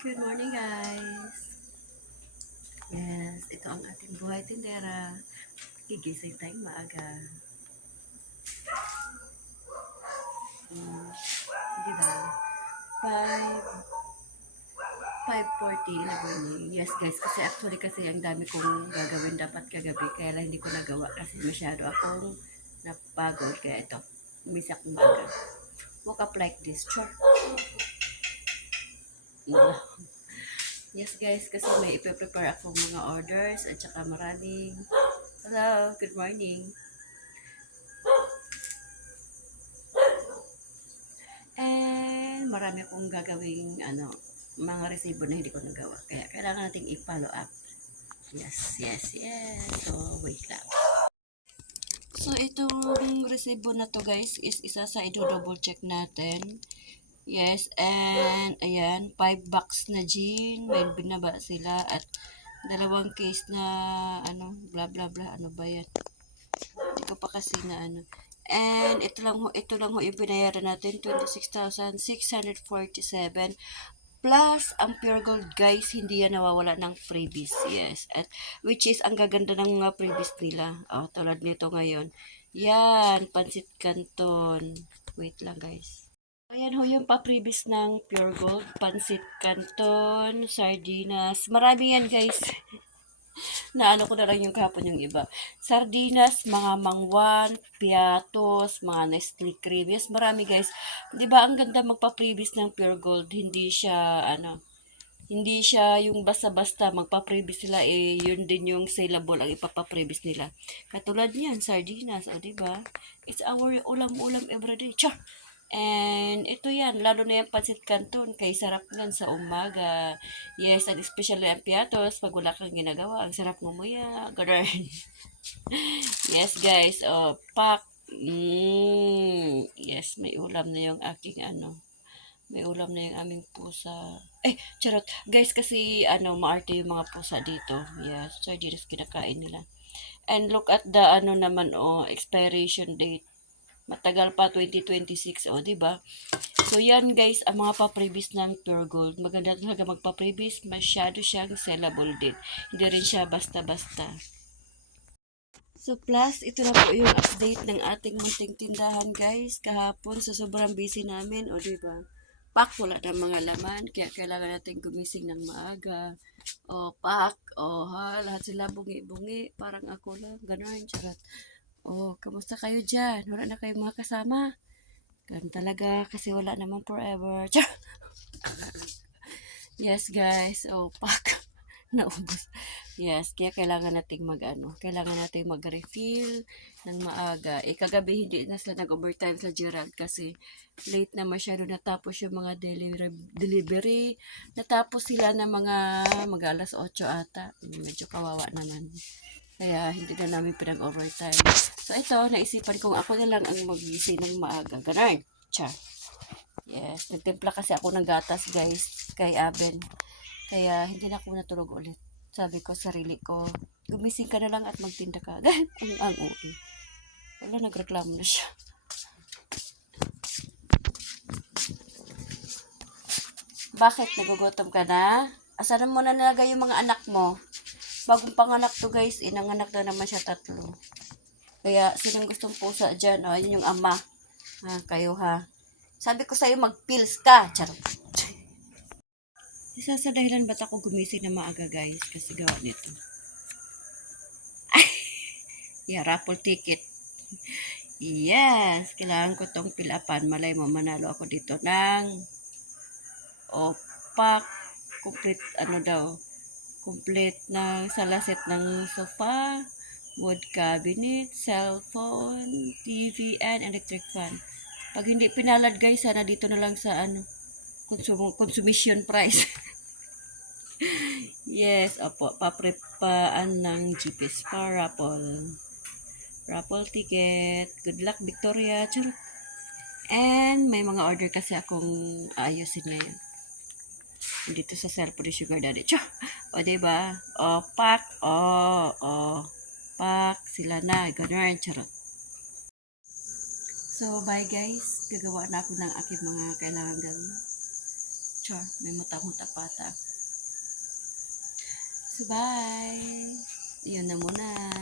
Good morning, guys. Yes, ito ang ating buhay tindera. Gigising tayong maaga. Di ba? 5, 5:40 in the morning. Yes, guys, kasi ang dami kong gagawin dapat kagabi. Kaya lang hindi ko nagawa kasi masyado akong napagod. Kaya ito, umisa akong maaga. Woke up like this. Chor. Yes, guys, kasi may ipe-prepare akong mga orders at saka maraming. Hello, good morning. And marami akong gagawing mga resibo na hindi ko nagawa. Kaya kailangan nating i-follow up. Yes, yes, yes. So, wait lang. So, itong resibo na to guys is isa sa i-double check natin. Yes, and ayan, 5 box na gin. May binaba sila at dalawang case na bla bla bla, ano ba yan? Hindi ko pa kasi na And ito lang ho yung binayaran natin, 26,647. Plus, ang Pure Gold, guys, hindi yan nawawala ng freebies. Yes. At, which is, ang gaganda ng mga freebies nila. Oh, tulad nito ngayon. Yan, Pansit Canton. Wait lang, guys. Ayan ho yung pa-freebies ng Pure Gold. Pansit Canton, sardinas. Marami yan, guys. Naano ko na lang yung kahapon yung iba. Sardinas, mga mangwan, piatos, mga Nestle cream. Yes, marami guys. 'Di ba ang ganda magpa-freebies ng Pure Gold? Hindi siya yung basta-basta magpa-freebies sila, yun din yung saleable ang ipapa-freebies nila. Katulad niyan, sardinas, o 'di ba? It's our ulam-ulam everyday. Char! And ito yan, lalo na yung pancit canton, kay sarap yan sa umaga. Yes, and especially ang piatos, pag wala kang ginagawa, ang sarap ngumuya, ganun. Yes, guys, oh, pak. Yes, may ulam na yung aking may ulam na yung aming pusa. Charot. Guys, kasi maarte yung mga pusa dito. Yes, sardinas kinakain nila. And look at the naman, expiration date. Matagal pa, 2026, di ba? So, yan guys, ang mga pa-previous ng Pure Gold. Maganda talaga magpa-previous. Masyado siyang sellable din. Hindi rin siya basta-basta. So, plus, ito na po yung update ng ating munting tindahan guys. Kahapon, sa sobrang busy namin, di ba? Pak, wala na mga laman. Kaya kailangan natin gumising ng maaga. Pak, lahat sila bungi-bungi. Parang ako lang, gano'n, charot. Kamusta kayo dyan? Wala na kayong mga kasama? Ganun talaga, kasi wala naman forever. Yes, guys. Pak. Naubos. Yes, kaya kailangan nating kailangan nating mag-refill ng maaga. Kagabi hindi na sila nag-overtime sa Gerald kasi late na masyado natapos yung mga delivery. Natapos sila ng mga mag-alas 8 ata. Medyo kawawa naman. Kaya hindi na namin pinag-overtime. So ito, naisipan kong ako na lang ang mag-gising ng maaga. Ganun. Cha. Yes, nagtimpla kasi ako ng gatas guys kay Aben. Kaya hindi na ako natulog ulit. Sabi ko sarili ko, gumising ka na lang at magtinda ka. ang uwi. Wala, nagreklamo na siya. Bakit? Nagugutom ka na? Asan mo na nilagay yung mga anak mo? Bagong panganak to guys, inanganak na naman siya 3. Kaya sinong gustong pusa dyan? Yun yung ama. Kayo ha. Sabi ko sa'yo mag-pills ka. Charot. Isa sa dahilan ba't ako gumising na maaga guys? Kasi gawa nito. Yeah, raffle ticket. Yes, kailangan ko tong pilapan. Malay mo, manalo ako dito ng pak. Complete, complete ng salaset ng sofa, wood cabinet, cellphone, TV, and electric fan. Pag hindi pinalad guys, sana dito na lang sa consumption price. Yes, opo, paprepaan ng GPS pa raffle ticket. Good luck, Victoria. Charot. And may mga order kasi akong ayusin ngayon. Dito sa cellphone ni Sugar Daddy. Chah! O, diba? Pak. Pak. Sila na. Ganun. Charot. So, bye guys. Gagawa na ako ng aking mga kailangan gawin. Char, may muta-muta pata ako. So, bye! Yun na muna.